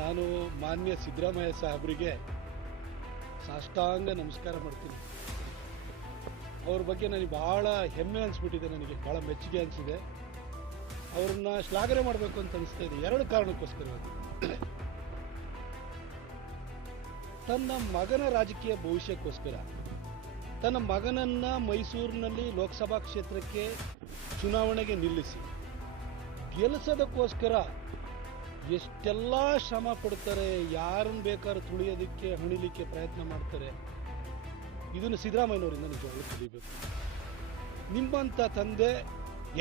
ನಾನು ಮಾನ್ಯ ಸಿದ್ದರಾಮಯ್ಯ ಸಾಹೇಬರಿಗೆ ಸಾಷ್ಟಾಂಗ ನಮಸ್ಕಾರ ಮಾಡ್ತೀನಿ. ಅವ್ರ ಬಗ್ಗೆ ನನಗೆ ಬಹಳ ಹೆಮ್ಮೆ ಅನಿಸ್ಬಿಟ್ಟಿದೆ, ನನಗೆ ಬಹಳ ಮೆಚ್ಚುಗೆ ಅನಿಸಿದೆ. ಅವ್ರನ್ನ ಶ್ಲಾಘನೆ ಮಾಡಬೇಕು ಅಂತ ಅನಿಸ್ತಾ ಇದೆ, ಎರಡು ಕಾರಣಕ್ಕೋಸ್ಕರ ತನ್ನ ಮಗನ ರಾಜಕೀಯ ಭವಿಷ್ಯಕ್ಕೋಸ್ಕರ ತನ್ನ ಮಗನನ್ನ ಮೈಸೂರಿನಲ್ಲಿ ಲೋಕಸಭಾ ಕ್ಷೇತ್ರಕ್ಕೆ ಚುನಾವಣೆಗೆ ನಿಲ್ಲಿಸಿ. ಗೆಲ್ಲಿಸೋದಕ್ಕೋಸ್ಕರ ಎಷ್ಟೆಲ್ಲ ಶ್ರಮ ಪಡ್ತಾರೆ, ಯಾರನ್ನು ಬೇಕಾದ್ರೂ ತುಳಿಯೋದಕ್ಕೆ, ಹಣಿಲಿಕ್ಕೆ ಪ್ರಯತ್ನ ಮಾಡ್ತಾರೆ. ಇದನ್ನು ಸಿದ್ದರಾಮಯ್ಯನವರಿಂದ ನಿಜವಾಗ್ಲೂ ಕಲಿಬೇಕು ನಿಮ್ಮಂಥ ತಂದೆ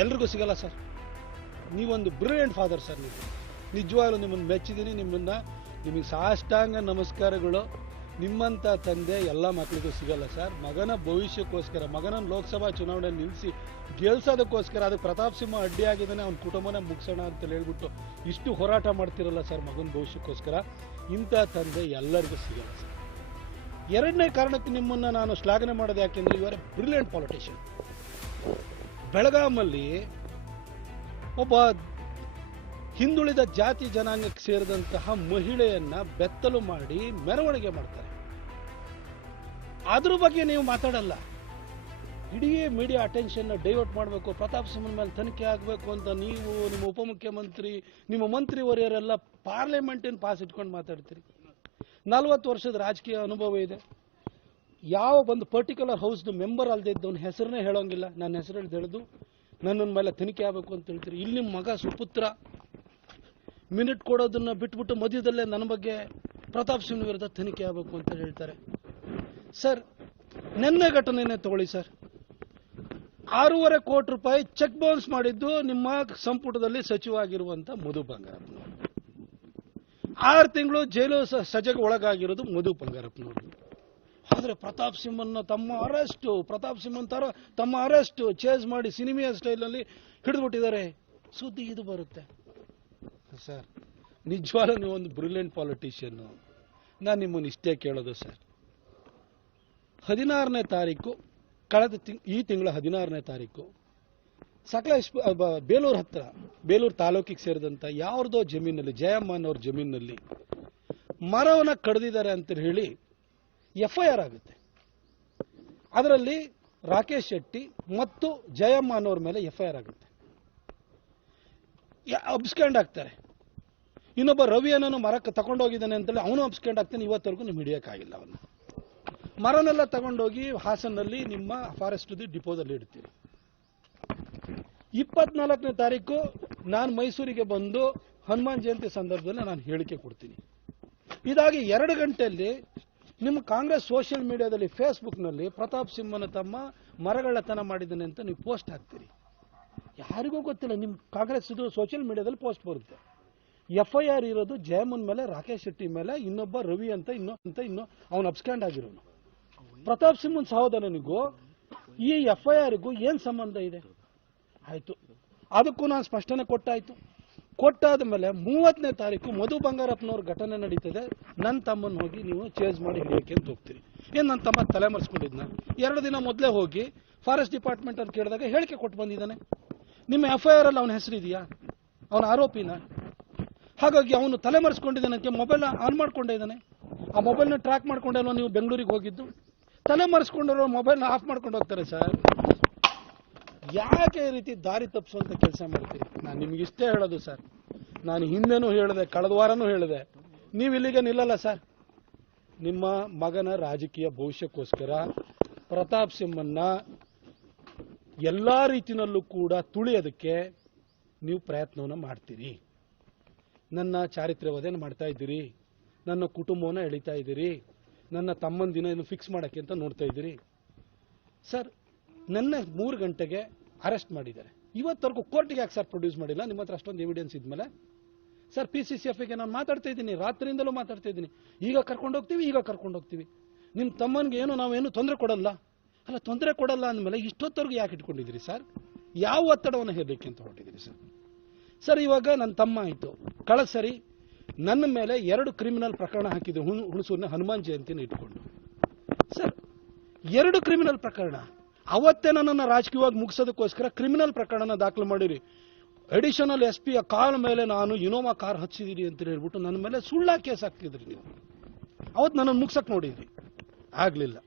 ಎಲ್ರಿಗೂ ಸಿಗಲ್ಲ ಸರ್. ನೀವೊಂದು ಬ್ರಿಲಿಯಂಟ್ ಫಾದರ್ ಸರ್ ನೀವು. ನಿಜವಾಗ್ಲೂ ನಿಮ್ಮನ್ನು ಮೆಚ್ಚಿದ್ದೀನಿ, ನಿಮ್ಮನ್ನು ನಿಮಗೆ ಸಾಷ್ಟಾಂಗ ನಮಸ್ಕಾರಗಳು. ನಿಮ್ಮಂಥ ತಂದೆ ಎಲ್ಲ ಮಕ್ಕಳಿಗೂ ಸಿಗಲ್ಲ ಸರ್. ಮಗನ ಭವಿಷ್ಯಕ್ಕೋಸ್ಕರ ಮಗನ ಲೋಕಸಭಾ ಚುನಾವಣೆ ನಿಲ್ಲಿಸಿ ಗೆಲ್ಸೋದಕ್ಕೋಸ್ಕರ ಅದಕ್ಕೆ ಪ್ರತಾಪ್ ಸಿಂಹ ಅಡ್ಡಿಯಾಗಿದ್ದಾನೆ ಅವ್ನ ಕುಟುಂಬನ ಮುಗಿಸೋಣ ಅಂತ ಹೇಳ್ಬಿಟ್ಟು ಇಷ್ಟು ಹೋರಾಟ ಮಾಡ್ತಿರಲ್ಲ ಸರ್ ಮಗನ ಭವಿಷ್ಯಕ್ಕೋಸ್ಕರ. ಇಂಥ ತಂದೆ ಎಲ್ಲರಿಗೂ ಸಿಗಲ್ಲ ಸರ್. ಎರಡನೇ ಕಾರಣಕ್ಕೆ ನಿಮ್ಮನ್ನು ನಾನು ಶ್ಲಾಘನೆ ಮಾಡೋದು ಯಾಕೆಂದ್ರೆ ಇವರ ಬ್ರಿಲಿಯಂಟ್ ಪಾಲಿಟಿಷಿಯನ್ ಬೆಳಗಾಮಲ್ಲಿ ಒಬ್ಬ ಹಿಂದುಳಿದ ಜಾತಿ ಜನಾಂಗಕ್ಕೆ ಸೇರಿದಂತಹ ಮಹಿಳೆಯನ್ನ ಬೆತ್ತಲು ಮಾಡಿ ಮೆರವಣಿಗೆ ಮಾಡ್ತಾರೆ. ಅದ್ರ ಬಗ್ಗೆ ನೀವು ಮಾತಾಡಲ್ಲ. ಇಡೀ ಮೀಡಿಯಾ ಅಟೆನ್ಷನ್ ಡೈವರ್ಟ್ ಮಾಡಬೇಕು, ಪ್ರತಾಪ್ ಸಿಂಹನ ಮೇಲೆ ತನಿಖೆ ಆಗಬೇಕು ಅಂತ ನೀವು ನಿಮ್ಮ ಉಪಮುಖ್ಯಮಂತ್ರಿ, ನಿಮ್ಮ ಮಂತ್ರಿವರಿಯರೆಲ್ಲ ಪಾರ್ಲಿಮೆಂಟಿನ ಪಾಸ್ ಇಟ್ಕೊಂಡು ಮಾತಾಡ್ತೀರಿ. ನಲವತ್ತು ವರ್ಷದ ರಾಜಕೀಯ ಅನುಭವ ಇದೆ. ಯಾವ ಒಂದು ಪರ್ಟಿಕ್ಯುಲರ್ ಹೌಸ್ದು ಮೆಂಬರ್ ಅಲ್ಲದೆ ಇದ್ದವನ ಹೆಸರನ್ನೇ ಹೇಳೋಂಗಿಲ್ಲ. ನನ್ನ ಹೆಸರು ಹೇಳಿದು ನನ್ನ ಮೇಲೆ ತನಿಖೆ ಆಗಬೇಕು ಅಂತ ಹೇಳ್ತೀರಿ. ಇಲ್ಲಿ ನಿಮ್ಮ ಮಗ ಸುಪುತ್ರ ಮಿನಿಟ್ ಕೊಡೋದನ್ನ ಬಿಟ್ಬಿಟ್ಟು ಮಧ್ಯದಲ್ಲೇ ನನ್ನ ಬಗ್ಗೆ ಪ್ರತಾಪ್ ಸಿಂಗ್ ವಿರುದ್ಧ ತನಿಖೆ ಆಗಬೇಕು ಅಂತ ಹೇಳ್ತಾರೆ. ಸರ್, ನಿನ್ನೆ ಘಟನೆನೇ ತಗೊಳ್ಳಿ ಸರ್. ಆರೂವರೆ ಕೋಟಿ ರೂಪಾಯಿ ಚೆಕ್ ಬೌನ್ಸ್ ಮಾಡಿದ್ದು ನಿಮ್ಮ ಸಂಪುಟದಲ್ಲಿ ಸಚಿವ ಆಗಿರುವಂತ ಮಧು ಬಂಗಾರಪ್ಪನವರು. ಆರು ತಿಂಗಳು ಜೈಲು ಸಜೆಗೆ ಒಳಗಾಗಿರೋದು ಮಧು ಬಂಗಾರಪ್ಪನವರು. ಆದ್ರೆ ಪ್ರತಾಪ್ ಸಿಂಹನ್ನ ತಮ್ಮ ಅರೆಸ್ಟ್, ಪ್ರತಾಪ್ ಸಿಂಹನ್ ತರ ತಮ್ಮ ಅರೆಸ್ಟ್, ಚೇಸ್ ಮಾಡಿ ಸಿನಿಮಿಯ ಸ್ಟೈಲಲ್ಲಿ ಹಿಡಿದ್ಬಿಟ್ಟಿದ್ದಾರೆ. ಸುದ್ದಿ ಇದು ಬರುತ್ತೆ. ಸರ್. ನಿಜವಾಗ್ಲೂ ನೀವು ಒಂದು ಬ್ರಿಲಿಯಂಟ್ ಪಾಲಿಟಿಷಿಯನ್ ನಾನು ನಿಮ್ಮನ್ನು ಇಷ್ಟೇ ಕೇಳೋದು ಸರ್. ಹದಿನಾರನೇ ತಾರೀಕು, ಕಳೆದ ಈ ತಿಂಗಳ ಹದಿನಾರನೇ ತಾರೀಕು, ಸಕಲೇಶ್ ಬೇಲೂರು ಹತ್ರ, ಬೇಲೂರು ತಾಲೂಕಿಗೆ ಸೇರಿದಂತ ಯಾವ್ದೋ ಜಮೀನಲ್ಲಿ, ಜಯಮ್ಮನ್ ಅವ್ರ ಜಮೀನಲ್ಲಿ ಮರವನ್ನ ಕಡ್ದಿದ್ದಾರೆ ಅಂತ ಹೇಳಿ ಎಫ್ ಐ ಆರ್ ಆಗುತ್ತೆ. ಅದರಲ್ಲಿ ರಾಕೇಶ್ ಶೆಟ್ಟಿ ಮತ್ತು ಜಯಮ್ಮ ಅನ್ನೋರ ಮೇಲೆ ಎಫ್ ಐ ಆರ್ ಆಗುತ್ತೆ. ಅಬ್ಸ್ಕ್ಯಾಂಡ್ ಆಗ್ತಾರೆ. ಇನ್ನೊಬ್ಬ ರವಿ ಏನೋ ಮರಕ್ಕೆ ತಗೊಂಡೋಗಿದ್ದಾನೆ ಅಂತೇಳಿ ಅವನು ಅಪ್ಸ್ಕೆಂಡ್ ಆಗ್ತಾನೆ ಇವತ್ತವರೆಗೂ ನಿಮ್ಗೆ ಹಿಡಿಯೋಕ್ಕಾಗಿಲ್ಲ ಅವನು. ಮರನೆಲ್ಲ ತಗೊಂಡೋಗಿ ಹಾಸನಲ್ಲಿ ನಿಮ್ಮ ಫಾರೆಸ್ಟ್ ಡಿಪೋದಲ್ಲಿ ಇಡ್ತೀವಿ. ಇಪ್ಪತ್ನಾಲ್ಕನೇ ತಾರೀಕು ನಾನು ಮೈಸೂರಿಗೆ ಬಂದು ಹನುಮಾನ್ ಜಯಂತಿ ಸಂದರ್ಭದಲ್ಲಿ ನಾನು ಹೇಳಿಕೆ ಕೊಡ್ತೀನಿ. ಇದಾಗಿ ಎರಡು ಗಂಟೆಯಲ್ಲಿ ನಿಮ್ಮ ಕಾಂಗ್ರೆಸ್ ಸೋಷಿಯಲ್ ಮೀಡಿಯಾದಲ್ಲಿ ಫೇಸ್ಬುಕ್ನಲ್ಲಿ ಪ್ರತಾಪ್ ಸಿಂಹನ ತಮ್ಮ ಮರಗಳತನ ಮಾಡಿದ್ದಾನೆ ಅಂತ ನೀವು ಪೋಸ್ಟ್ ಹಾಕ್ತೀರಿ. ಯಾರಿಗೂ ಗೊತ್ತಿಲ್ಲ ನಿಮ್ಮ ಕಾಂಗ್ರೆಸ್ ಇದು ಸೋಷಿಯಲ್ ಮೀಡಿಯಾದಲ್ಲಿ ಪೋಸ್ಟ್ ಬರುತ್ತೆ. ಎಫ್ ಐ ಆರ್ ಇರೋದು ಜಯಮನ್ ಮೇಲೆ, ರಾಕೇಶ್ ಶೆಟ್ಟಿ ಮೇಲೆ, ಇನ್ನೊಬ್ಬ ರವಿ ಅಂತ, ಇನ್ನೊ, ಅಂತ, ಇನ್ನು, ಅವನು ಅಪ್ಸ್ಕ್ಯಾಂಡ್ ಆಗಿರೋನು. ಪ್ರತಾಪ್ ಸಿಂಹನ್ ಸಹೋದರನಿಗೂ ಈ ಎಫ್ ಐ ಆರ್ಗೂ ಏನ್ ಸಂಬಂಧ ಇದೆ? ಆಯ್ತು. ಅದಕ್ಕೂ ನಾನು ಸ್ಪಷ್ಟನೆ ಕೊಟ್ಟಾಯ್ತು. ಕೊಟ್ಟಾದ ಮೇಲೆ ಮೂವತ್ತನೇ ತಾರೀಕು ಮಧು ಬಂಗಾರಪ್ಪನವ್ರ ಘಟನೆ ನಡೀತದೆ. ನನ್ನ ತಮ್ಮನ ಹೋಗಿ ನೀವು ಚೇಂಜ್ ಮಾಡಿ ಹಿಡಿಯೋಕೆ ಅಂತ ಹೋಗ್ತೀರಿ. ಏನು ನನ್ನ ತಮ್ಮ ತಲೆ ಮರೆಸ್ಕೊಂಡಿದ್ನ? ಎರಡು ದಿನ ಮೊದಲೇ ಹೋಗಿ ಫಾರೆಸ್ಟ್ ಡಿಪಾರ್ಟ್ಮೆಂಟ್ ಅಂತ ಕೇಳಿದಾಗ ಹೇಳಿಕೆ ಕೊಟ್ಟು ಬಂದಿದ್ದಾನೆ. ನಿಮ್ಮ ಎಫ್ ಐ ಆರ್ ಅಲ್ಲಿ ಅವನ ಹೆಸರಿದೆಯಾ ಅವನ ಆರೋಪಿನ? ಹಾಗಾಗಿ ಅವನು ತಲೆ ಮರೆಸ್ಕೊಂಡಿದ್ದಾನಕ್ಕೆ ಮೊಬೈಲ್ ಆನ್ ಮಾಡ್ಕೊಂಡೇ ಇದ್ದಾನೆ ಆ ಮೊಬೈಲ್ನ ಟ್ರ್ಯಾಕ್ ಮಾಡ್ಕೊಂಡಲ್ವ ನೀವು ಬೆಂಗಳೂರಿಗೆ ಹೋಗಿದ್ದು? ತಲೆ ಮರೆಸ್ಕೊಂಡಿರೋ ಮೊಬೈಲ್ನ ಆಫ್ ಮಾಡ್ಕೊಂಡು ಹೋಗ್ತಾರೆ ಸರ್. ಯಾಕೆ ಈ ರೀತಿ ದಾರಿ ತಪ್ಪಿಸುವಂತ ಕೆಲಸ ಮಾಡ್ತೀರಿ? ನಾನು ನಿಮ್ಗೆ ಇಷ್ಟೇ ಹೇಳೋದು ಸರ್. ನಾನು ಹಿಂದೆನೂ ಹೇಳಿದೆ, ಕಳೆದ ವಾರನೂ ಹೇಳಿದೆ. ನೀವು ಇಲ್ಲಿಗೆ ನಿಲ್ಲಲ್ಲ ಸರ್. ನಿಮ್ಮ ಮಗನ ರಾಜಕೀಯ ಭವಿಷ್ಯಕ್ಕೋಸ್ಕರ ಪ್ರತಾಪ್ ಸಿಂಹನ್ನ ಎಲ್ಲ ರೀತಿಯಲ್ಲೂ ಕೂಡ ತುಳಿಯೋದಕ್ಕೆ ನೀವು ಪ್ರಯತ್ನವನ್ನು ಮಾಡ್ತೀರಿ. ನನ್ನ ಚಾರಿತ್ರ್ಯವಧೆಯನ್ನು ಮಾಡ್ತಾ ಇದ್ದೀರಿ? ನನ್ನ ಕುಟುಂಬವನ್ನು ಎಳಿತಾ ಇದ್ದೀರಿ? ನನ್ನ ತಮ್ಮನ ದಿನ ಇನ್ನು ಫಿಕ್ಸ್ ಮಾಡೋಕ್ಕೆ ಅಂತ ನೋಡ್ತಾ ಇದ್ದೀರಿ? ಸರ್, ನನ್ನ ಮೂರು ಗಂಟೆಗೆ ಅರೆಸ್ಟ್ ಮಾಡಿದ್ದಾರೆ. ಇವತ್ತವರೆಗೂ ಕೋರ್ಟಿಗೆ ಯಾಕೆ ಸರ್ ಪ್ರೊಡ್ಯೂಸ್ ಮಾಡಿಲ್ಲ? ನಿಮ್ಮ ಹತ್ರ ಅಷ್ಟೊಂದು ಎವಿಡೆನ್ಸ್ ಇದ್ಮೇಲೆ? ಸರ್ ಪಿ ಸಿ ಸಿ ಎಫ್ಗೆ ನಾನು ಮಾತಾಡ್ತಾ ಇದ್ದೀನಿ, ರಾತ್ರಿಯಿಂದಲೂ ಮಾತಾಡ್ತಾ ಇದ್ದೀನಿ. ಈಗ ಕರ್ಕೊಂಡು ಹೋಗ್ತೀವಿ, ಈಗ ಕರ್ಕೊಂಡು ಹೋಗ್ತೀವಿ. ನಿಮ್ಮ ತಮ್ಮನಿಗೆ ಏನು, ನಾವೇನು ತೊಂದರೆ ಕೊಡಲ್ಲ? ಅಲ್ಲ, ತೊಂದರೆ ಕೊಡಲ್ಲ ಅಂದಮೇಲೆ ಇಷ್ಟೊತ್ತವರೆಗೂ ಯಾಕೆ ಇಟ್ಕೊಂಡಿದ್ದೀರಿ ಸರ್? ಯಾವ ಒತ್ತಡವನ್ನು ಹೇರಲಿಕ್ಕೆ ಅಂತ ಹೊರಟಿದ್ದೀರಿ ಸರ್? ಸರ್, ಇವಾಗ ನನ್ನ ತಮ್ಮ ಆಯಿತು. ಕಳೆದ ಸರಿ, ನನ್ನ ಮೇಲೆ ಎರಡು ಕ್ರಿಮಿನಲ್ ಪ್ರಕರಣ ಹಾಕಿದ್ರು ಹುಣ್- ಹುಣಸೂರಿನ ಹನುಮಾನ್ ಜಯಂತಿನ ಇಟ್ಕೊಂಡು. ಸರ್, ಎರಡು ಕ್ರಿಮಿನಲ್ ಪ್ರಕರಣ. ಅವತ್ತೇ ನನ್ನನ್ನು ರಾಜಕೀಯವಾಗಿ ಮುಗಿಸೋದಕ್ಕೋಸ್ಕರ ಕ್ರಿಮಿನಲ್ ಪ್ರಕರಣನ ದಾಖಲು ಮಾಡಿರಿ. ಅಡಿಷನಲ್ ಎಸ್ ಪಿಯ ಕಾಲ್ ಮೇಲೆ ನಾನು ಇನೋವಾ ಕಾರ್ ಹಚ್ಚಿದ್ದೀರಿ ಅಂತ ಹೇಳ್ಬಿಟ್ಟು ನನ್ನ ಮೇಲೆ ಸುಳ್ಳ ಕೇಸ್ ಹಾಕ್ತಿದ್ರಿ ನೀವು. ಅವತ್ತು ನನ್ನನ್ನು ಮುಗ್ಸಕ್ ನೋಡಿದ್ರಿ. ಆಗಲಿಲ್ಲ.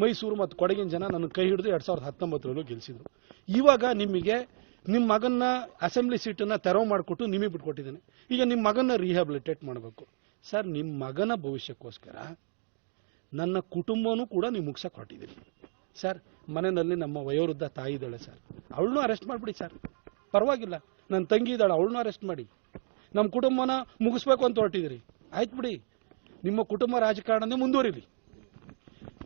ಮೈಸೂರು ಮತ್ತು ಕೊಡಗಿನ ಜನ ನನ್ನ ಕೈ ಹಿಡಿದು ಎರಡು ಸಾವಿರದ ಹತ್ತೊಂಬತ್ತರಲ್ಲೂ ಗೆಲ್ಸಿದ್ರು. ಇವಾಗ ನಿಮಗೆ ನಿಮ್ಮ ಮಗನ್ನ ಅಸೆಂಬ್ಲಿ ಸೀಟನ್ನ ತೆರವು ಮಾಡಿಕೊಟ್ಟು ನಿಮಗೆ ಬಿಟ್ಕೊಟ್ಟಿದ್ದೇನೆ. ಈಗ ನಿಮ್ಮ ಮಗನ್ನ ರಿಹ್ಯಾಬಿಲಿಟೇಟ್ ಮಾಡಬೇಕು. ಸರ್ ನಿಮ್ಮ ಮಗನ ಭವಿಷ್ಯಕ್ಕೋಸ್ಕರ ನನ್ನ ಕುಟುಂಬನೂ ಕೂಡ ನೀವು ಮುಗ್ಸಕ್ ಹೊರಟಿದ್ದೀರಿ ಸರ್ ಮನೆಯಲ್ಲಿ ನಮ್ಮ ವಯೋವೃದ್ಧ ತಾಯಿ ಇದ್ದಾಳೆ ಸರ್ ಅವಳನ್ನೂ ಅರೆಸ್ಟ್ ಮಾಡಿಬಿಡಿ ಸರ್ ಪರವಾಗಿಲ್ಲ. ನನ್ನ ತಂಗಿ ಇದ್ದಾಳೆ, ಅವಳನ್ನೂ ಅರೆಸ್ಟ್ ಮಾಡಿ. ನಮ್ಮ ಕುಟುಂಬನ ಮುಗಿಸ್ಬೇಕು ಅಂತ ಹೊರಟಿದ್ದೀರಿ ಆಯ್ತು ಬಿಡಿ. ನಿಮ್ಮ ಕುಟುಂಬ ರಾಜಕಾರಣನೇ ಮುಂದುವರಿಲಿ.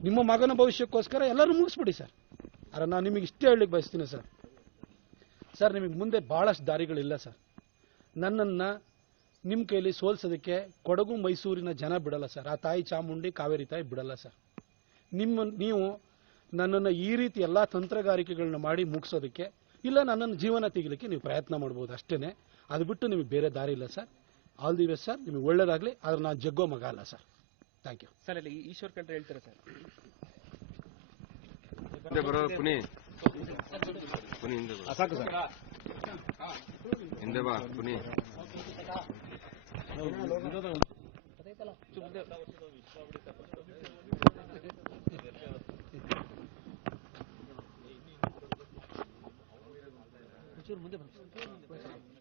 ನಿಮ್ಮ ಮಗನ ಭವಿಷ್ಯಕ್ಕೋಸ್ಕರ ಎಲ್ಲರೂ ಮುಗಿಸ್ಬಿಡಿ ಸರ್ ಅರೆ, ನಾನು ನಿಮಗೆ ಇಷ್ಟೇ ಹೇಳಲಿಕ್ಕೆ ಬಯಸ್ತೀನಿ ಸರ್ ಸರ್ ನಿಮಗೆ ಮುಂದೆ ಭಾಳಷ್ಟು ದಾರಿಗಳಿಲ್ಲ ಸರ್. ನನ್ನನ್ನು ನಿಮ್ಮ ಕೈಲಿ ಸೋಲ್ಸೋದಕ್ಕೆ ಕೊಡಗು ಮೈಸೂರಿನ ಜನ ಬಿಡಲ್ಲ ಸರ್. ಆ ತಾಯಿ ಚಾಮುಂಡಿ ಕಾವೇರಿ ತಾಯಿ ಬಿಡಲ್ಲ ಸರ್. ನಿಮ್ಮ ನೀವು ನನ್ನನ್ನು ಈ ರೀತಿ ಎಲ್ಲ ತಂತ್ರಗಾರಿಕೆಗಳನ್ನ ಮಾಡಿ ಮುಗಿಸೋದಕ್ಕೆ ಇಲ್ಲ ನನ್ನನ್ನು ಜೀವನ ತೆಗಿಲಿಕ್ಕೆ ನೀವು ಪ್ರಯತ್ನ ಮಾಡ್ಬೋದು ಅಷ್ಟೇ ಅದು ಬಿಟ್ಟು ನಿಮಗೆ ಬೇರೆ ದಾರಿ ಇಲ್ಲ sir. All the best sir. ನಿಮಗೆ ಒಳ್ಳೇದಾಗಲಿ. ಆದ್ರೆ ನಾನು ಜಗ್ಗೋ ಮಗ ಅಲ್ಲ ಸರ್. Thank you. ಸರ್ ಅಲ್ಲಿ ಈಶ್ವರ್ ಕಂಡ್ರೆ ಹೇಳ್ತಾರೆ ಸರ್? ಹಿಂದೆ ಬರೋ ಪುನಿ ಪುನಿ ಹಿಂದೆ ಬಾ. ಸಾಕು ಸರ್ ಹಿಂದೆ ಬಾ ಪುನಿ. ಮುಂದೆ ಬನ್ನಿ.